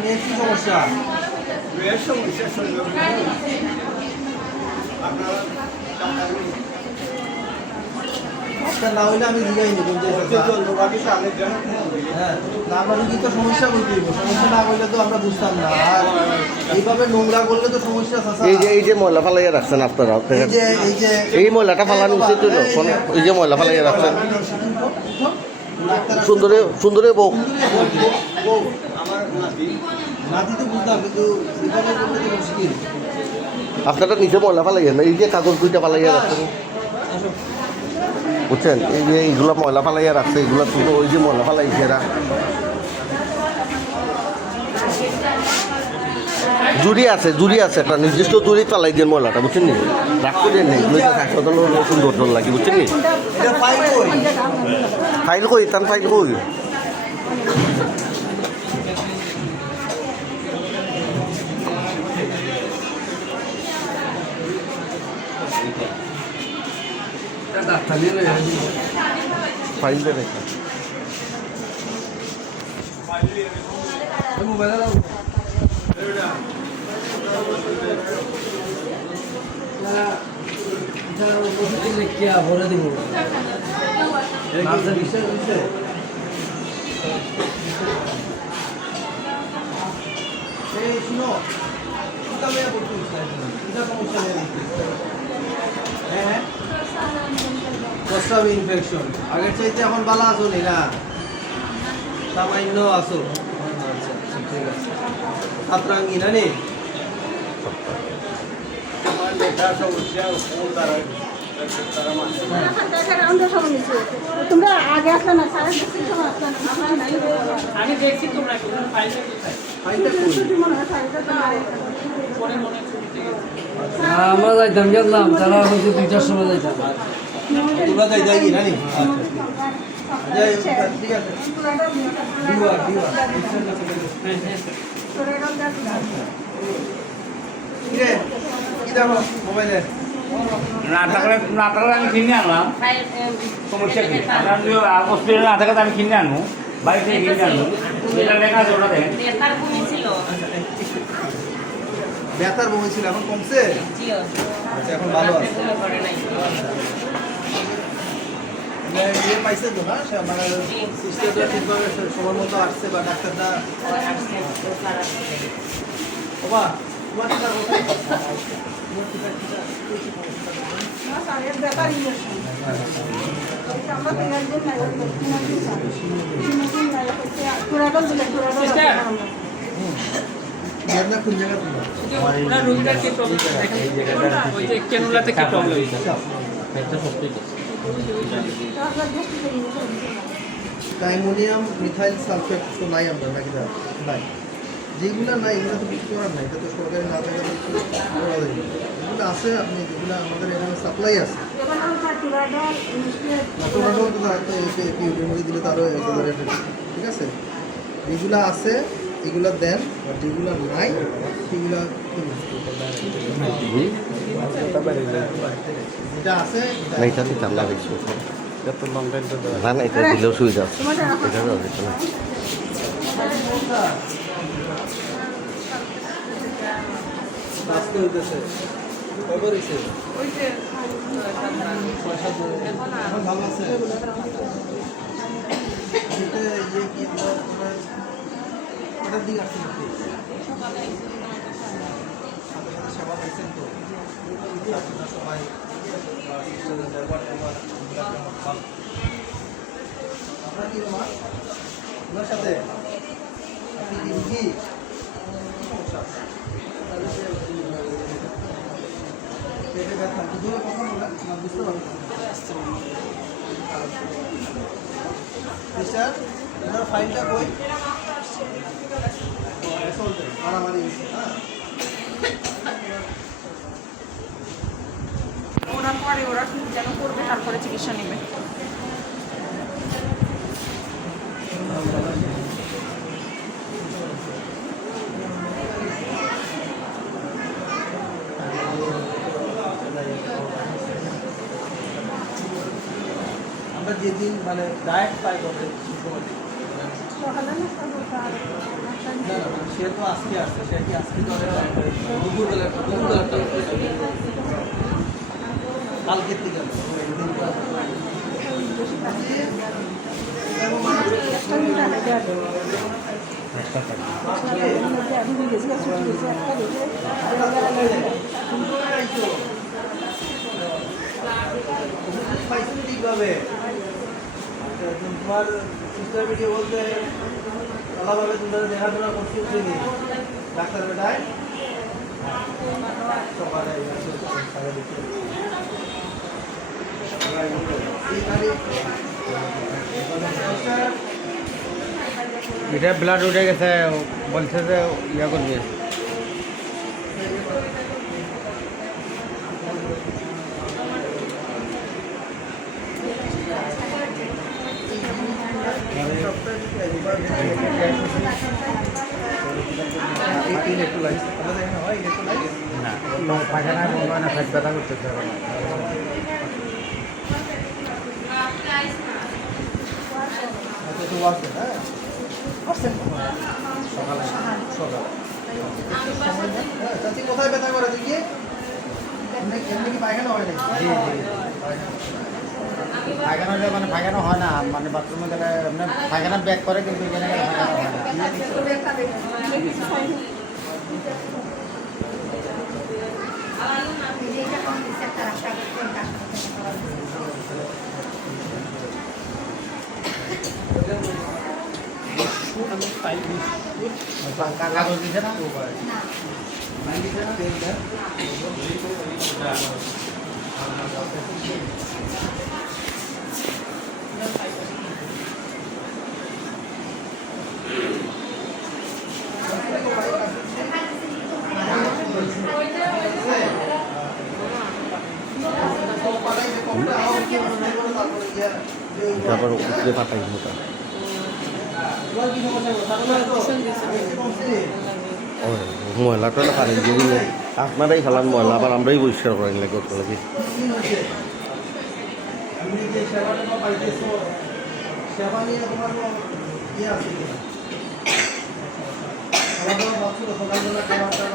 মেয়ের কি সমস্যা? মেয়ের সমস্যা শরীর আপনারা আপনার না হইলে আমি জিগাইনি কোন যে হ্যাঁ না আমরা রুগী তো সমস্যা বলতে দিব, সমস্যা না হইলে তো আমরা বুঝতাম না। আর এইভাবে নোংরা করলে তো সমস্যা আছে। এই যে ময়লা ফালাইয়া রাখছেন আপনারা, এই ময়লাটা ফালানো উচিত হইল। এই যে ময়লা ফালাইয়া রাখছেন সুন্দরে বউ আমার নাতি তো বুঝতাম, কিন্তু এইভাবে করলে তো মুশকিল। আপনারা নিচে ময়লা ফালাইয়া না, এই যে কাগজ দুইটা ফালাইয়া রাখছেন বুঝছেন, এই যে এইগুলো ময়লা ফালাইয়া রাখছে, এইগুলো তুলো ওই যে ময়লা ফালাইছে এরা। জুড়ি আছে একটা নির্দিষ্ট জুড়ি ফালাই দিয়ে ময়লাটা, বুঝছেন নি? রাখ করে নেই, এগুলোতে থাকতে হলো সুন্দর লাগে, বুঝছেন নি? ফাইল কই তার ফাইল কই? ফাইল দে রেখে ভরে দিব শুনো হ্যাঁ প্রস্রাব ইনফেকশন আগের চাইতে এখন ভালো আছো নি না? সামান্য আছো? আচ্ছা ঠিক আছে। সাতরাঙ্গি না নি? আমার লেখা সমস্যা কোন দ্বারা তোমরা আগে আসলে না সারা দেশের সময় আসলে আমি দেখছি তোমরা ফাইলটা কই? আমরা যাইতাম গেলাম, তারা হচ্ছে 2টার সময় যাইতাম। তোমরা যাই কি না নি? আচ্ছা ঠিক আছে। দিওয়া কিরে কি দেখো মোবাইলে? না থাকলে আমি কিনে আনলাম, সমস্যা কি? আপনার যদি হসপিটালে না থাকে তো আমি কিনে আনবো, বাড়ি থেকে কিনে আনবো, যেটা লেখা আছে ওটা দেখেন। ব্যথার বমি ছিল, এখন কমছে? আচ্ছা এখন ভালো আছে। ইয়ে পাইছে তো না, মানে সিস্টেমটা ঠিকভাবে সময় মতো আসছে বা ডাক্তারটা বাবা তোমার কি কোন জায়গা ওনার রুমটার কি প্রবলেম দেখেন, ওই যে কেনুলাতে কি প্রবলেম হয়েছে? ডাইমোনিয়াম মিথাইল সালফেট তো নাই আমরা নাকি নাই, যেগুলো নাই এগুলো তো কিছু করার নাই, এটা তো সরকারি না থাকলে এগুলো আছে। আপনি যেগুলো আমাদের এখানে সাপ্লাই আছে পিউরির মধ্যে দিলে তারও ঠিক আছে। যেগুলো আছে এগুলো দেন, আর যেগুলো নাই সেগুলো যেটা আছে এইটা দিতাম না বেশি না না, এটা দিলেও সুবিধা আছে, এটা দিত না। আসতে হইতেছে খবর হয়েছে ভালো আছে। এটার দিকে আসছে নাকি সেবা পাইছেন তো সবাই আপনার কি মা ওনার সাথে আপনি কি রুগী? সমস্যা পেটে ব্যথা দুধের কথা বলেন না, বুঝতে পারবেন মিস্টার ওনার ফাইলটা কই? মারামারি হ্যাঁ ওরা পরে ওরা ঠিক যেন করবে, তারপরে চিকিৎসা নেবে। আমরা যেদিন মানে ডায়েট পাই বলে সকালে না সে তো আজকে আসছে, সে কি আজকে ধরে দুপুরবেলাটা কালকে থেকে ঠিকভাবে তোমার সিস্টার ভিডিও বলতে ভালোভাবে তোমরা দেখাশোনা করছি উঠেনি ডাক্তার বেটায় সকালে এটা ব্লাড উঠে গেছে, বলছে যে ইয়া করবে। না পায়খানায় বন্ধ হয় না, পেট ব্যথা করতেছে। কোথায় ব্যথা করে তুই কি এমনি কি পায়খানা হয় নাকি? জি জি, পায়খানা মানে পায়খানা হয় না, মানে বাথরুমে গেলে এমনি পায়খানা ব্যাক করে, কিন্তু এখানে গেলে পায়খানা হয় না। কাগজ দিছে না? তারপর উপরে পাঠাই ওটা ময়লা টয়লা পানি যেগুলো আপনারাই খেলান ময়লা, আবার আমরাই পরিষ্কার করেন লাগে করতে লাগে। তুমি যে সেবাটা পাইতেছো, সেবা নিয়ে তোমার ইয়ে আছে কিনা? খাওয়া দাওয়া ভাবছিল সকালবেলা খাবারটা